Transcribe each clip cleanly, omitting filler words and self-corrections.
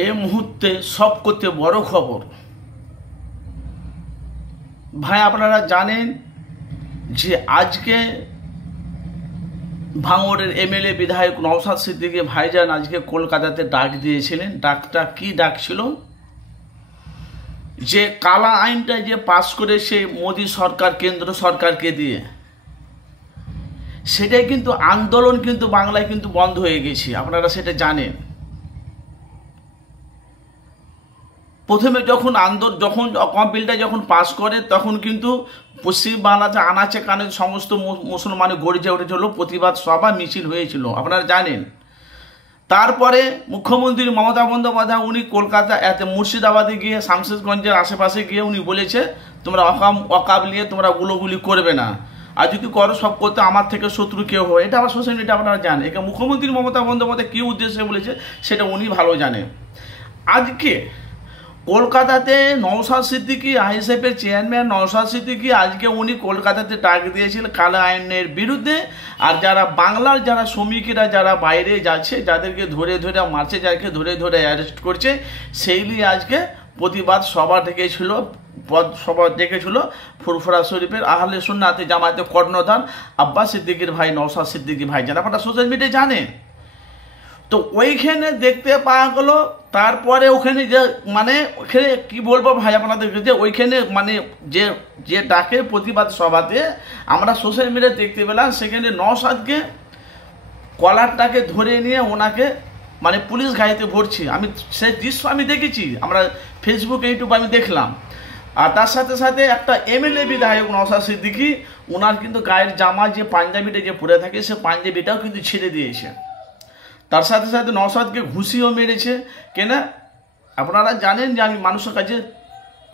এই মুহূর্তে সব করতে বড় খবর ভাই, আপনারা জানেন যে আজকে ভাঙড়ের এমএলএ বিধায়ক নওশাদ সিদ্দিকী ভাইজান আজকে কলকাতাতে ডাক দিয়েছিলেন। ডাকটা কি ডাক ছিল? যে কালা আইনটা যে পাস করেছে মোদী সরকার কেন্দ্র সরকারকে দিয়ে, সেটাই কিন্তু আন্দোলন কিন্তু বাংলায় কিন্তু বন্ধ হয়ে গেছে। আপনারা সেটা জানেন। প্রথমে যখন বিলটা যখন পাস করে তখন কিন্তু পশ্চিমবাংলাতে আনাচে কানে সমস্ত মুসলমানের গর্জে উঠেছিল, প্রতিবাদ সভা মিছিল হয়েছিল, আপনারা জানেন। তারপরে মুখ্যমন্ত্রী মমতা বন্দ্যোপাধ্যায় উনি কলকাতা মুর্শিদাবাদে গিয়ে শামশেরগঞ্জের আশেপাশে গিয়ে উনি বলেছে তোমরা অকাব নিয়ে তোমরা গুলোগুলি করবে না, আর যদি করো সব করতে আমার থেকে শত্রু কেউ হয়। এটা আবার সোশ্যাল মিডিয়া আপনারা জানেন। একে মুখ্যমন্ত্রী মমতা বন্দ্যোপাধ্যায় কী উদ্দেশ্যে বলেছে সেটা উনি ভালো জানেন। আজকে কলকাতাতে নওশাদ সিদ্দিকী আইএসএফের চেয়ারম্যান নওশাদ সিদ্দিকী আজকে উনি কলকাতাতে ডাক দিয়েছিলেন কালো আইনের বিরুদ্ধে। আর যারা বাংলার যারা শ্রমিকেরা যারা বাইরে যাচ্ছে, যাদেরকে ধরে ধরে মারছে, যাদেরকে ধরে ধরে অ্যারেস্ট করছে, সেই নিয়ে আজকে প্রতিবাদ সভা ডেকেছিল। সভা ডেকেছিল ফুরফুরা শরীফের আহলে সুন্নাতে জামায়াতে কর্ণধার আব্বাস সিদ্দিকীর ভাই নওশাদ সিদ্দিকী ভাই, যারা আপনারা সোশ্যাল মিডিয়ায় জানেন। তো ওইখানে দেখতে পাওয়া গেলো। তারপরে ওখানে যে ওখানে কি বলবো ভাই আপনাদেরকে, যে ওইখানে যে ডাকে প্রতিবাদ সভাতে আমরা সোশ্যাল মিডিয়ায় দেখতে পেলাম, সেখানে নওশাদকে কলারটাকে ধরে নিয়ে ওনাকে পুলিশ গাড়িতে ভরছে। আমি সেই দৃশ্য আমি দেখেছি, আমরা ফেসবুক ইউটিউব আমি দেখলাম। আর তার সাথে সাথে একটা এমএলএ বিধায়ক নওশাদ সিদ্দিকী, ওনার কিন্তু গায়ের জামা যে পাঞ্জাবিটা যে পরে থাকে সে পাঞ্জাবিটাও কিন্তু ছেড়ে দিয়েছে। তার সাথে সাথে নওশাদকে ঘুষিও মেরেছে। কেন আপনারা জানেন যে আমি মানুষের কাছে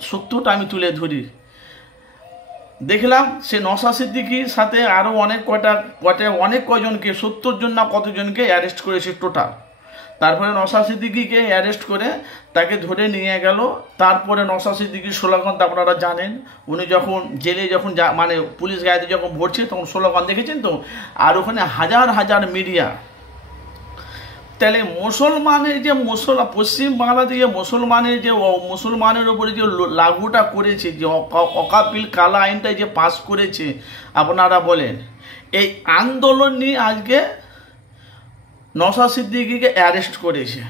সত্যটা আমি তুলে ধরি। দেখলাম সে নওশাদ সিদ্দিকীর সাথে আরও অনেক কজনকে 70 জন না কতজনকে অ্যারেস্ট করেছে টোটাল। তারপরে নওশাদ সিদ্দিকীকে অ্যারেস্ট করে তাকে ধরে নিয়ে গেল। তারপরে নওশাদ সিদ্দিকীর স্লোগান তো আপনারা জানেন, উনি যখন জেলে যখন পুলিশ গাড়িতে যখন ভরছে তখন স্লোগান দেখেছেন তো। আর ওখানে হাজার হাজার মিডিয়া। তাহলে মুসলমানের যে পশ্চিমবাংলাতে যে মুসলমানের উপরে যে লাগুটা করেছে, যে অকাপিল কালা আইনটা যে পাস করেছে, আপনারা বলেন এই আন্দোলন নিয়ে আজকে নওশাদ সিদ্দিকীকে অ্যারেস্ট করেছে।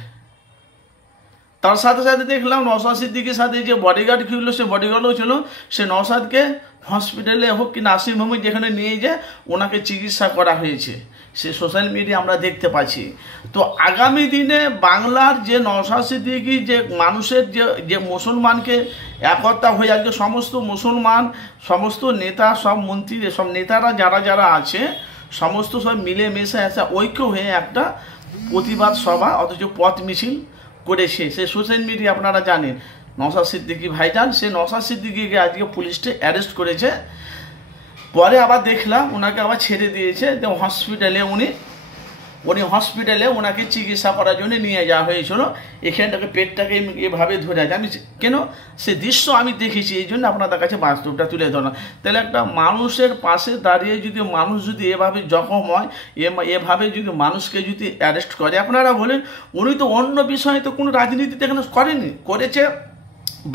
তার সাথে সাথে দেখলাম নওশাদ সিদ্দিকীর সাথে যে বডিগার্ড ছিল, সে বডিগার্ডও ছিল, সে নওশাদকে হসপিটালে হোক কি নার্সিংহোমে যেখানে নিয়ে যায় ওনাকে চিকিৎসা করা হয়েছে। সে সোশ্যাল মিডিয়া আমরা দেখতে পাচ্ছি। তো আগামী দিনে বাংলার যে নওশাদ সিদ্দিকী যে মানুষের যে মুসলমানকে একতা হয়ে আজকে সমস্ত মুসলমান, সমস্ত নেতা, সব মন্ত্রী, সব নেতারা যারা আছে সমস্ত সব মিলেমিশে একটা ঐক্য হয়ে একটা প্রতিবাদ সভা অথচ পথ মিছিল করেছে। সে সোশ্যাল মিডিয়া আপনারা জানেন। নওশাদ সিদ্দিকী ভাইজান, সে নওশাদ সিদ্দিকীকে আজকে পুলিশে অ্যারেস্ট করেছে। পরে আবার দেখলাম ওনাকে আবার ছেড়ে দিয়েছে। হসপিটালে উনি হসপিটালে ওনাকে চিকিৎসা করার জন্য নিয়ে যাওয়া হয়েছিল। এখানটাকে পেটটাকে এভাবে ধরে আছে। আমি কেন সে দৃশ্য আমি দেখেছি, এই জন্য আপনাদের কাছে বাস্তবটা তুলে ধরলাম। তাহলে একটা মানুষের পাশে দাঁড়িয়ে যদি মানুষ যদি এভাবে জখম হয়, এভাবে যদি মানুষকে যদি অ্যারেস্ট করে, আপনারা বলেন উনি তো অন্য বিষয়ে তো কোনো রাজনীতিতে এখানে করেনি, করেছে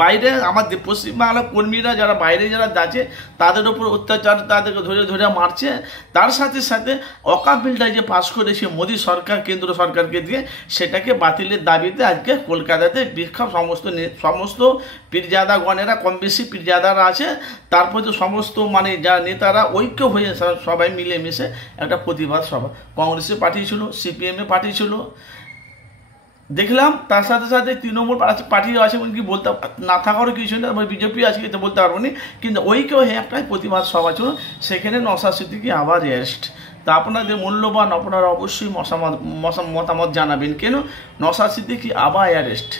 বাইরে আমাদের পশ্চিমবাংলার কর্মীরা যারা বাইরে যারা যাচ্ছে তাদের উপর অত্যাচার, তাদেরকে ধরে ধরে মারছে। তার সাথে সাথে অকাপ বিলটা যে পাস করেছে মোদী সরকার কেন্দ্র সরকারকে দিয়ে, সেটাকে বাতিলের দাবিতে আজকে কলকাতাতে বিক্ষোভ সমস্ত পীরজাদাগণেরা, কম বেশি পীরজাদারা আছে, তারপর তো সমস্ত যা নেতারা ঐক্য হয়ে সবাই মিলেমিশে একটা প্রতিবাদ সভা কংগ্রেসে পাঠিয়েছিল, সিপিএমে পাঠিয়েছিল দেখলাম। তার সাথে সাথে তৃণমূল পার্টিও আছে, কি বলতে না থাকারও কিছু নেই, বিজেপি আছে কিন্তু বলতে পারবো না। কিন্তু ঐক্য হয়ে একটাই প্রতিবাদ সভা ছিল, সেখানে নওশাদ সিদ্দিকী আবার অ্যারেস্ট। তা আপনাদের মূল্যবান আপনারা অবশ্যই মতামত জানাবেন, কেন নওশাদ সিদ্দিকী আবার অ্যারেস্ট।